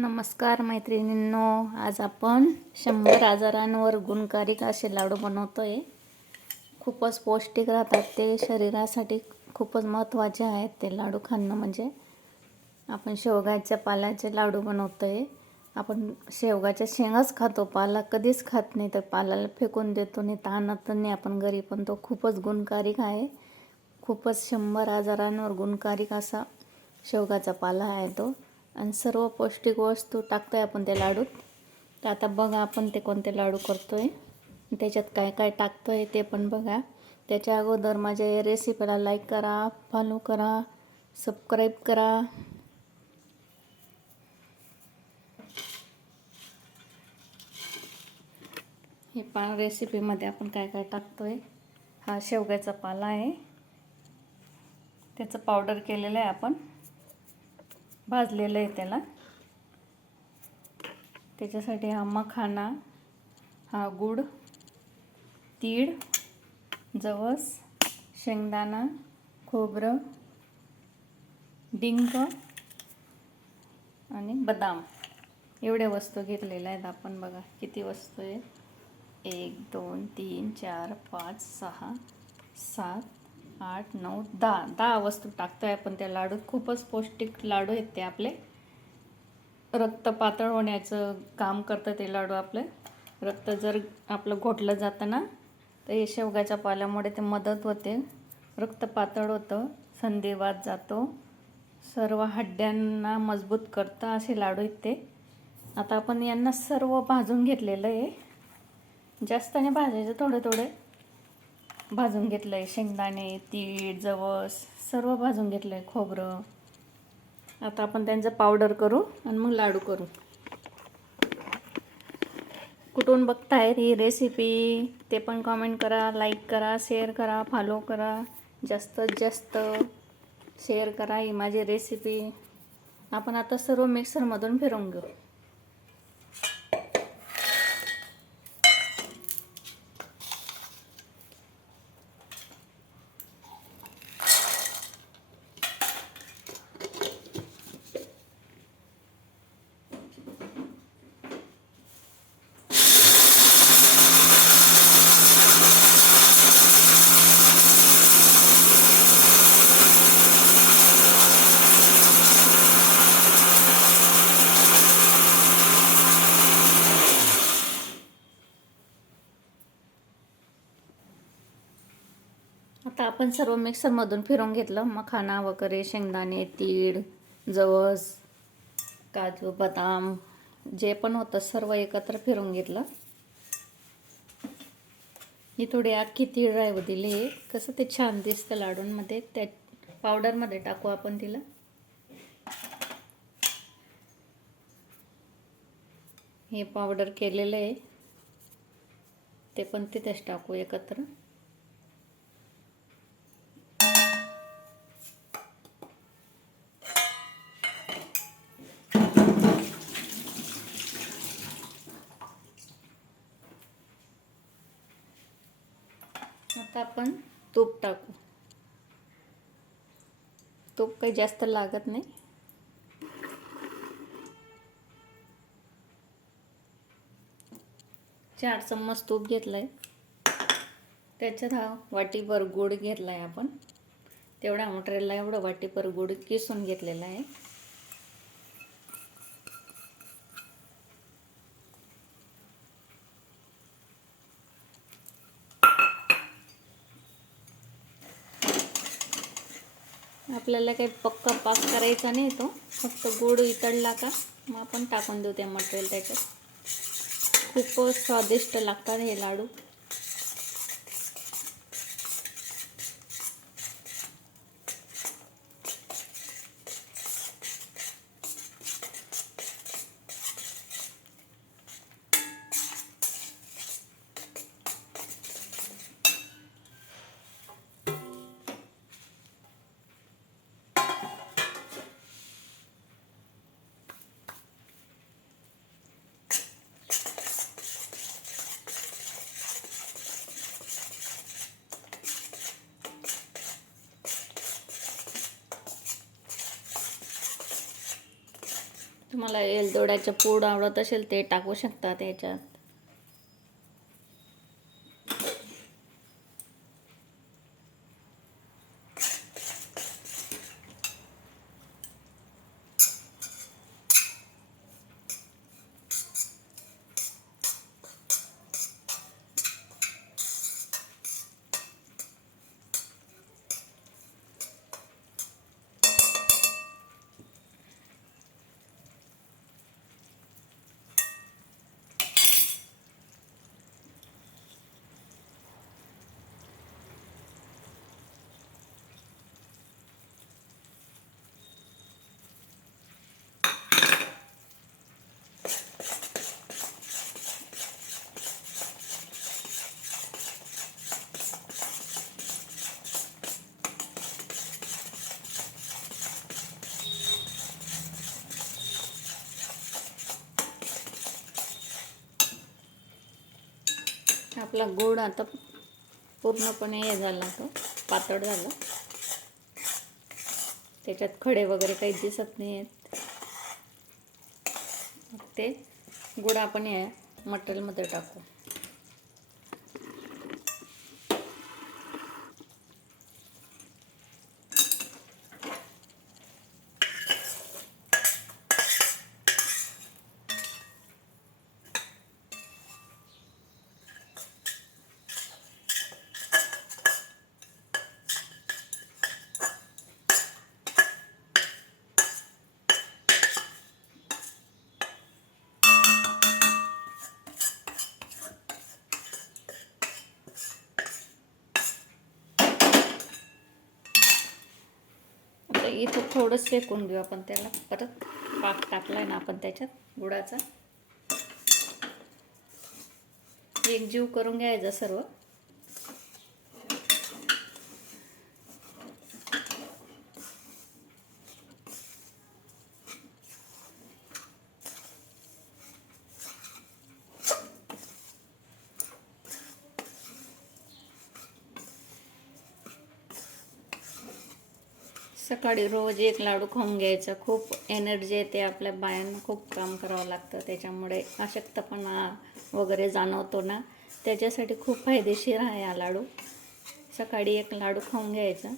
नमस्कार मैत्रिणींनो, आज आपण 100 आजारांवर गुणकारी असे लाडू बनवतोय। खूपच पौष्टिक राहतात ते, शरीरासाठी खूपच महत्त्वाचे आहेत ते लाडू खाणं। म्हणजे आपण शेवगाच्या पाल्याचे लाडू बनवतोय। आपण शेवगाच्या शेंगाच खातो, पाला कधीच खात नाही, तर पाल्याला फेकून देतो नाही, आणत नाही आपण घरी, पण तो खूपच गुणकारी आहे। खूपच 100 आजारांवर गुणकारी असा शेवगाचा पाला आहे तो, आणि सर्व पौष्टिक वस्तू टाकतोय आपण त्या लाडूत। तर आता बघा आपण ते कोणते लाडू करतोय, त्याच्यात काय काय टाकतोय ते पण बघा। त्याच्या अगोदर माझ्या या रेसिपीला लाईक करा, फॉलो करा, सबस्क्राईब करा। हे रेसिपीमध्ये आपण काय काय टाकतोय, हा शेवग्याचा पाला आहे, त्याचं पावडर केलेलं आहे आपण, भाजलेलं आहे त्याला। त्याच्यासाठी हा मखाना, हा गूळ, तीळ, जवस, शेंगदाणा, खोबरं, डिंक आणि बदाम, एवढ्या वस्तू घेतलेल्या आहेत आपण। बघा किती वस्तू आहे, 1 2 3 4 5 6 7 8 9 10 वस्तू टाकतोय आपण त्या लाडूत। खूपच पौष्टिक लाडू आहेत ते आपले, रक्त पातळ होण्याचं काम करतं ते लाडू। आपले रक्त जर आपलं घोटलं जातं ना, तर हे शेवगाच्या पाल्यामुळे ते मदत होते, रक्त पातळ होतं, संधिवात जातो, सर्व हड्ड्यांना मजबूत करतं, असे लाडू आहेत ते। आता आपण यांना सर्व भाजून घेतलेलं आहे, जास्त नाही भाजायचं, थोडे थोडे भाजून घेतलं आहे। शेंगदाणे, तीळ, जवस सर्व भाजून घेतलं आहे, खोबरं। आता आपण त्यांचं पावडर करू आणि मग लाडू करू। कुठून बघतायत ही रेसिपी ते पण कमेंट करा, लाईक करा, शेअर करा, फॉलो करा, जास्तीत जास्त शेअर करा ही माझी रेसिपी। आपण आता सर्व मिक्सरमधून फिरवून घेऊ। आता आपण सर्व मिक्सरमधून फिरवून घेतलं, मखाना वगैरे, शेंगदाणे, तीळ, जवस, काजू, बदाम जे पण होतं सर्व एकत्र फिरवून घेतलं। ही थोडी अख्खी तीळ राहू दिली, कसं ते छान दिसतं लाडूंमध्ये। त्या पावडरमध्ये टाकू आपण तिला। हे पावडर केलेलं आहे ते पण तिथेच टाकू एकत्र। आता आपण तूप टाकू, तूप काही जास्त लागत नाही। चार चम्मच तूप घेतलंय, त्याच्यात हा वाटीभर गूळ घेतलाय आपण, तेवढा मटेरियलला एवढं वाटीभर गूळ किसून घेतलेला आहे। आपल्याला काही पक्का पाक करायचा नाही, तो फक्त गूळ इतळला का मग आपण टाकून देऊ ते मटेरियल त्याच्यात। खूपच स्वादिष्ट लागतात हे लाडू। तुम्हाला एलदोड्याचं पूड आवडत असेल ते टाकू शकता त्याच्यात. आपला गोड आता पूर्णपणे हे झाला, तो पातळ झाला. त्याच्यात खडे वगैरे काही दिसत नाही आहेत. ते गुड आपण या मटेरियलमध्ये टाकू. इथं थोडं शेकून घेऊ आपण त्याला. परत पाक टाकलाय ना आपण त्याच्यात गुळाचा, एकजीव करून घ्यायचं सर्व. सकाळी रोज एक लाडू खाऊन घ्यायचा. खूप एनर्जी येते आपल्या बायांना. खूप काम करावं लागतं, त्याच्यामुळे अशक्तपणा वगैरे जाणवतो ना, त्याच्यासाठी खूप फायदेशीर आहे हा लाडू. सकाळी एक लाडू खाऊन घ्यायचा.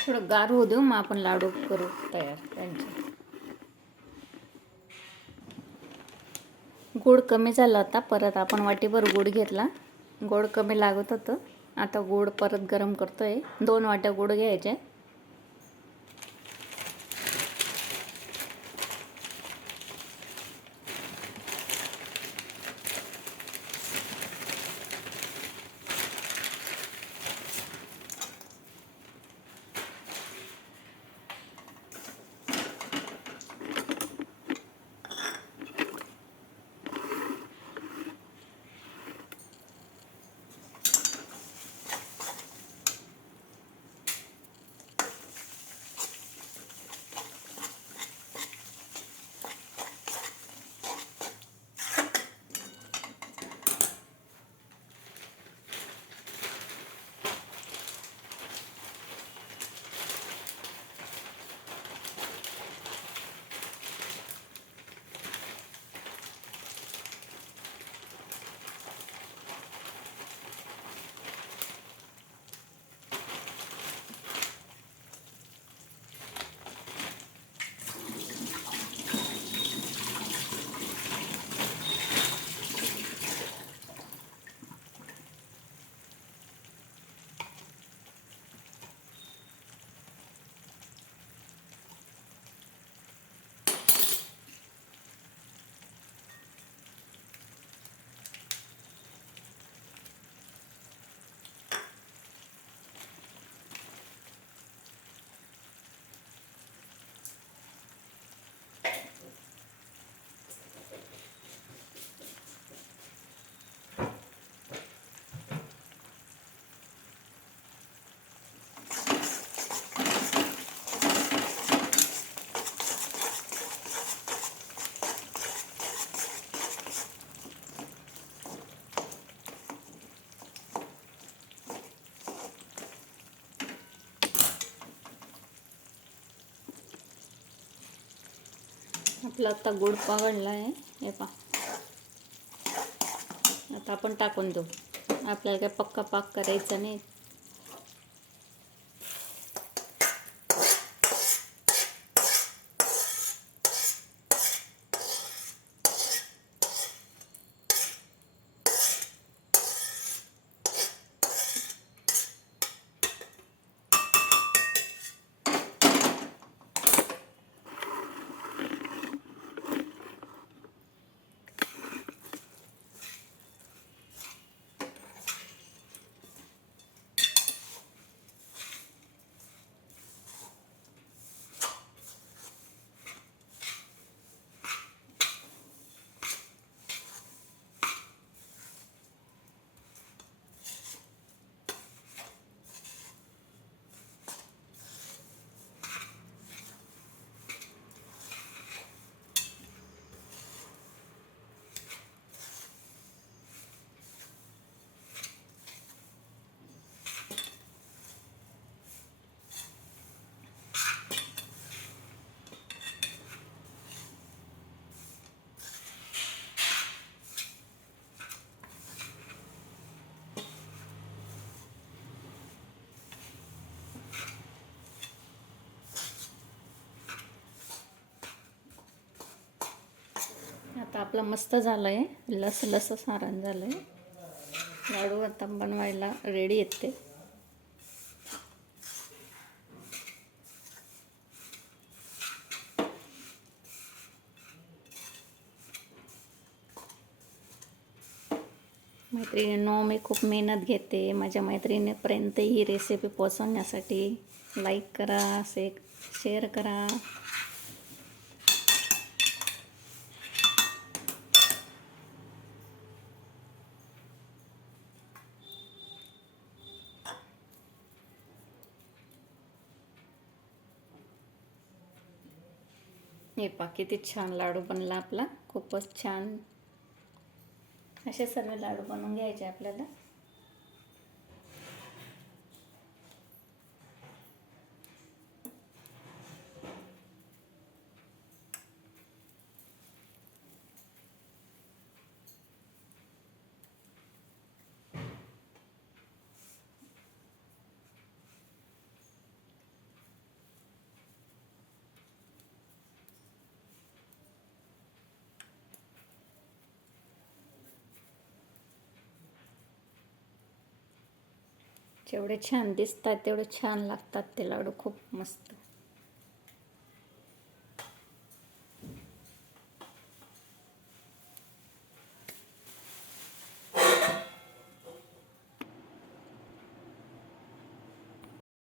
थोडं गार होऊ देऊ, मग आपण लाडू करू तयार त्यांचे. गोड कमी झाला होता, परत आपण वाटीभर गोड घेतला. गोड कमी लागत होतं, आता गोड परत गरम करतोय. 2 वाट्या गोड घ्यायचे. आपला आता गोड पागळला आहे. हे पहा, आता आपण टाकून देऊ. आपल्याला काय पक्का पाक करायचा नाही. आता आपलं मस्त झालं आहे. लसलसं सारण झालं आहे. लाडू आता बनवायला रेडी येते. मैत्रिणींनो, मी खूप मेहनत घेते माझ्या मैत्रिणीपर्यंत ही रेसिपी पोहोचवण्यासाठी. लाईक करा, शेअर करा. हे पहा, किती छान लाडू बनला आपला. खूपच छान. असे सर्व लाडू बनवून घ्यायचे आपल्याला. जेवढे छान दिसतात तेवढे छान लागतात ते लाडू. खूप मस्त.